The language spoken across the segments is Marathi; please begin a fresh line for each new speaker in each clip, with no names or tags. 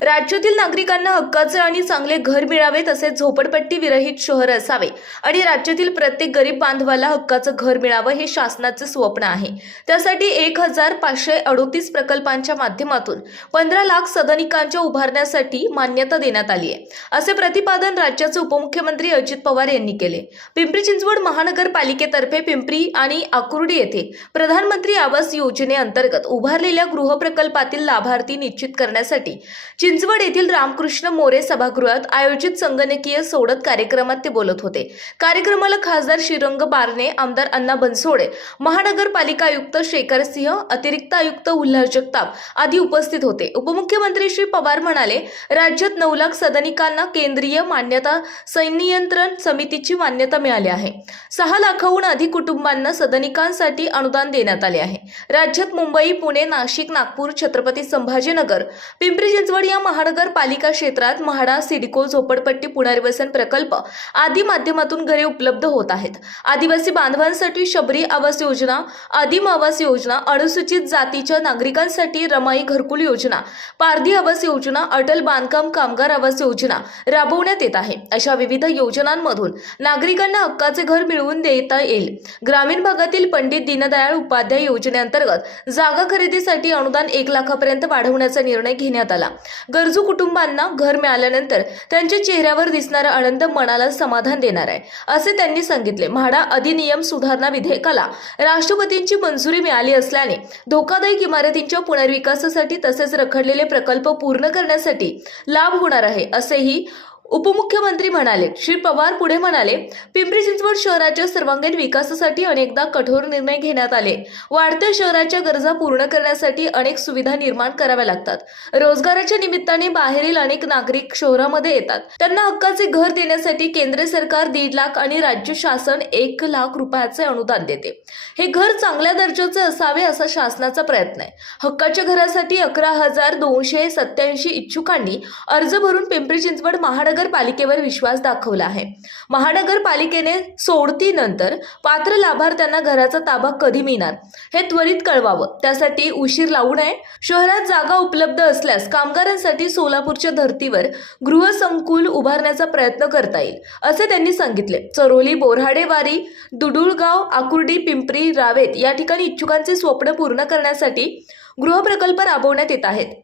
राज्यातील नागरिकांना हक्काचे आणि चांगले घर मिळावे तसेच झोपडपट्टी विरहित शहर असावे आणि राज्यातील प्रत्येक गरीब बांधवाला हक्काचं घर मिळावं हे शासनाचे स्वप्न आहे. त्यासाठी एक हजार पाचशे अडोतीस प्रकल्पांच्या माध्यमातून पंधरा लाख सदनिकांच्या उभारण्यासाठी मान्यता देण्यात आली आहे. असे प्रतिपादन राज्याचे उपमुख्यमंत्री अजित पवार यांनी केले. पिंपरी चिंचवड महानगरपालिकेतर्फे पिंपरी आणि आकुर्डी येथे प्रधानमंत्री आवास योजनेअंतर्गत उभारलेल्या गृहप्रकल्पातील लाभार्थी निश्चित करण्यासाठी चिंचवड येथील रामकृष्ण मोरे सभागृहात आयोजित संगणकीय सोडत कार्यक्रमात ते बोलत होते. कार्यक्रमाला खासदार श्रीरंग बारणे आमदार अण्णा बनसोडे महानगरपालिका आयुक्त शेखर सिंह अतिरिक्त आयुक्त उल्हास जगताप आदी उपस्थित होते. उपमुख्यमंत्री श्री पवार म्हणाले राज्यात नऊ लाख सदनिकांना केंद्रीय मान्यता संनियंत्रण समितीची मान्यता मिळाली आहे. सहा लाखाहून अधिक कुटुंबांना सदनिकांसाठी अनुदान देण्यात आले आहे. राज्यात मुंबई पुणे नाशिक नागपूर छत्रपती संभाजीनगर पिंपरी चिंचवड या महानगरपालिका क्षेत्रात म्हाडा सिडको झोपडपट्टी पुनर्वसन प्रकल्प आदी माध्यमातून घरे उपलब्ध होत आहेत. आदिवासी बांधवांसाठी शबरी आवास योजना आदिम आवास योजना अनुसूचित जातीच्या नागरिकांसाठी रमाई घरकुल योजना पारधी आवास योजना अटल बांधकाम कामगार आवास योजना राबवण्यात येत आहे. अशा विविध योजनांमधून नागरिकांना हक्काचे घर मिळवून देता येईल. ग्रामीण भागातील पंडित दीनदयाळ उपाध्याय योजनेअंतर्गत जागा खरेदीसाठी अनुदान एक लाखापर्यंत वाढवण्याचा निर्णय घेण्यात आला. गरजू कुटुंबांना घर मिळाल्यानंतर त्यांच्या चेहऱ्यावर दिसणारा आनंद मनाला समाधान देणार आहे असे त्यांनी सांगितले. म्हाडा अधिनियम सुधारणा विधेयकाला राष्ट्रपतींची मंजुरी मिळाली असल्याने धोकादायक इमारतींच्या पुनर्विकासासाठी तसेच रखडलेले प्रकल्प पूर्ण करण्यासाठी लाभ होणार आहे असेही उपमुख्यमंत्री म्हणाले श्री पवार पुढे म्हणाले पिंपरी चिंचवड शहराच्या सर्वांगीण विकासासाठी अनेकदा कठोर निर्णय घेण्यात आले. वाढत्या शहराच्या गरजा पूर्ण करण्यासाठी अनेक सुविधा निर्माण कराव्या लागतात. रोजगाराच्या निमित्ताने बाहेरील अनेक नागरिक शहरामध्ये येतात. त्यांना हक्काचे घर देण्यासाठी केंद्र सरकार दीड लाख आणि राज्य शासन एक लाख रुपयाचे अनुदान देते. हे घर चांगल्या दर्जाचे असावे असा शासनाचा प्रयत्न आहे. हक्काच्या घरासाठी अकरा हजार दोनशे सत्याऐंशी इच्छुकांनी अर्ज भरून पिंपरी चिंचवड महानगरपालिकेवर विश्वास दाखवला आहे. महानगरपालिकेने सोडतीनंतर पात्र लाभार्थ्यांना घराचा ताबा कधी मिळणार हे त्वरित कळवावं. त्यासाठी उशीर लावू नये. शहरात जागा उपलब्ध असल्यास कामगारांसाठी सोलापूरच्या धर्तीवर गृहसंकुल उभारण्याचा प्रयत्न करता येईल असे त्यांनी सांगितले. चरोली बोऱ्हाडेवारी दुडुळगाव आकुर्डी पिंपरी रावेत या ठिकाणी इच्छुकांचे स्वप्न पूर्ण करण्यासाठी गृहप्रकल्प राबवण्यात येत आहेत.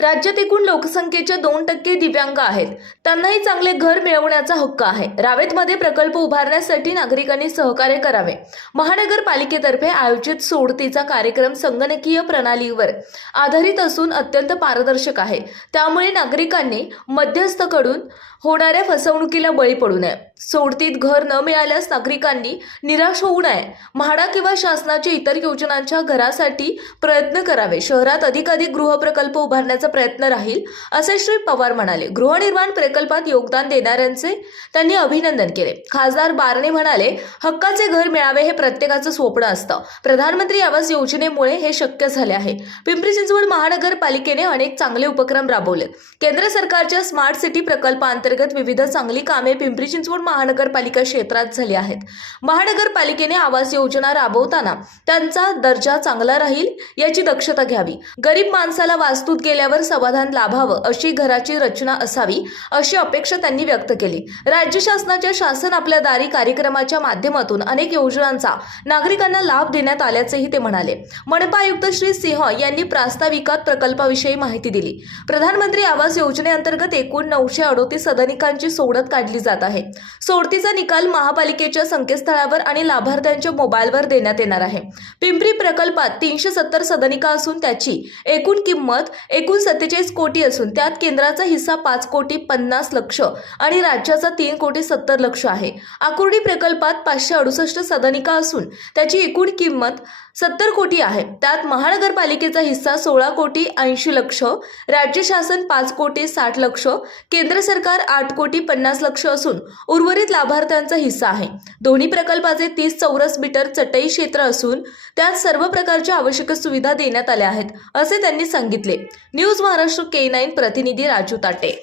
राज्यात एकूण लोकसंख्येच्या दोन टक्के दिव्यांग आहेत. त्यांनाही चांगले घर मिळवण्याचा हक्क आहे. रावेतमध्ये प्रकल्प उभारण्यासाठी नागरिकांनी सहकार्य करावे. महानगरपालिकेतर्फे आयोजित सोडतीचा कार्यक्रम संगणकीय प्रणालीवर आधारित असून अत्यंत पारदर्शक आहे. त्यामुळे नागरिकांनी मध्यस्थकडून होणाऱ्या फसवणुकीला बळी पडू नये. सोडतीत घर न मिळाल्यास नागरिकांनी निराश होऊ नये. म्हाडा किंवा शासनाच्या इतर योजनांच्या घरासाठी प्रयत्न करावे. शहरात अधिकाधिक गृहप्रकल्प उभारण्याचा प्रयत्न राहील असे श्री पवार म्हणाले. गृहनिर्माण प्रकल्पात योगदान देणाऱ्यांचे त्यांनी अभिनंदन केले. खासदार बारणे म्हणाले हक्काचे घर मिळावे हे प्रत्येकाचं स्वप्न असतं. प्रधानमंत्री आवास योजनेमुळे हे शक्य झाले आहे. पिंपरी चिंचवड महानगरपालिकेने अनेक चांगले उपक्रम राबवले. केंद्र सरकारच्या स्मार्ट सिटी प्रकल्पाअंतर्गत विविध चांगली कामे पिंपरी चिंचवड महानगरपालिका क्षेत्रात झाली आहेत. महानगरपालिकेने आवास योजना राबवताना त्यांचा दर्जा चांगला राहील याची दक्षता घ्यावी. गरीब माणसाला वास्तूत गेल्यावर समाधान लाभावं अशी घराची रचना असावी अशी अपेक्षा त्यांनी व्यक्त केली. राज्य शासनाच्या शासन आपल्या दारी कार्यक्रमाच्या माध्यमातून अनेक योजनांचा नागरिकांना लाभ देण्यात आल्याचेही ते म्हणाले. मनपा आयुक्त श्री सिंह यांनी प्रास्ताविकात प्रकल्पाविषयी माहिती दिली. प्रधानमंत्री आवास योजनेअंतर्गत एकूण नऊशे अडोतीस सदनिकांची सोडत काढली जात आहे. सोडतीचा निकाल महापालिकेच्या संकेतस्थळावर आणि लाभार्थ्यांच्या मोबाईलवर देण्यात येणार आहे. पिंपरी प्रकल्पात तीनशे सत्तर सदनिका असून त्याची एकूण किंमत एकूण सत्तेचाळीस कोटी असून त्यात केंद्राचा हिस्सा पाच कोटी पन्नास लक्ष आणि राज्याचा तीन कोटी सत्तर लक्ष आहे. आकुर्डी प्रकल्पात पाचशे अडुसष्ट सदनिका असून त्याची एकूण किंमत सत्तर कोटी आहे. त्यात महानगरपालिकेचा हिस्सा सोळा कोटी ऐंशी लक्ष राज्य शासन पाच कोटी साठ लक्ष केंद्र सरकार आठ कोटी पन्नास लक्ष असून उर्वरित लाभार्थ्यांचा हिस्सा आहे. दोन्ही प्रकल्पाचे तीस चौरस मीटर चटई क्षेत्र असून त्यात सर्व प्रकारच्या आवश्यक सुविधा देण्यात आल्या आहेत असे त्यांनी सांगितले. न्यूज महाराष्ट्र के नाईन प्रतिनिधी राजू ताटे.